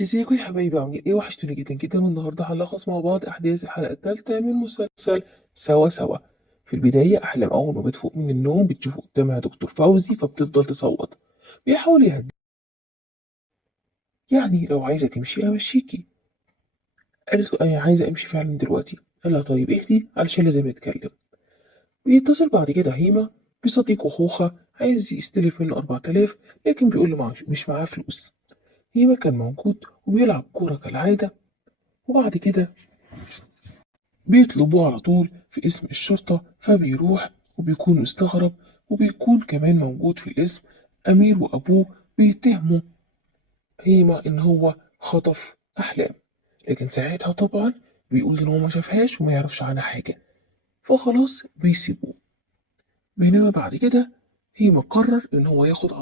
ازيكم يا حبايبي، عاملين ايه؟ وحشتوني جدا جدا. والنهارده هنلخص مع بعض احداث الحلقه الثالثه من مسلسل سوا سوا. في البدايه احلام اول ما بتفوق من النوم بتشوف قدامها دكتور فوزي، فبتفضل تصوت. بيحاول يهدي، يعني لو عايزه تمشي امشيكي. قالت له انا عايزه امشي فعلا دلوقتي. قال لها طيب اهدي علشان لازم نتكلم. بيتصل بعد كده هيما بصديقه خوخة، عايز يستلف منه 4000، لكن بيقول له مش معاه فلوس. هيما كان موجود وبيلعب كورة كالعادة، وبعد كده بيطلبوه على طول في اسم الشرطة، فبيروح وبيكون مستغرب. وبيكون كمان موجود في الاسم أمير وأبوه، بيتهموا هيما إن هو خطف أحلام، لكن ساعتها طبعا بيقول إن هو ما شافهاش وما يعرفش عنها حاجة، فخلاص بيسيبوه. بينما بعد كده هيما قرر إن هو ياخد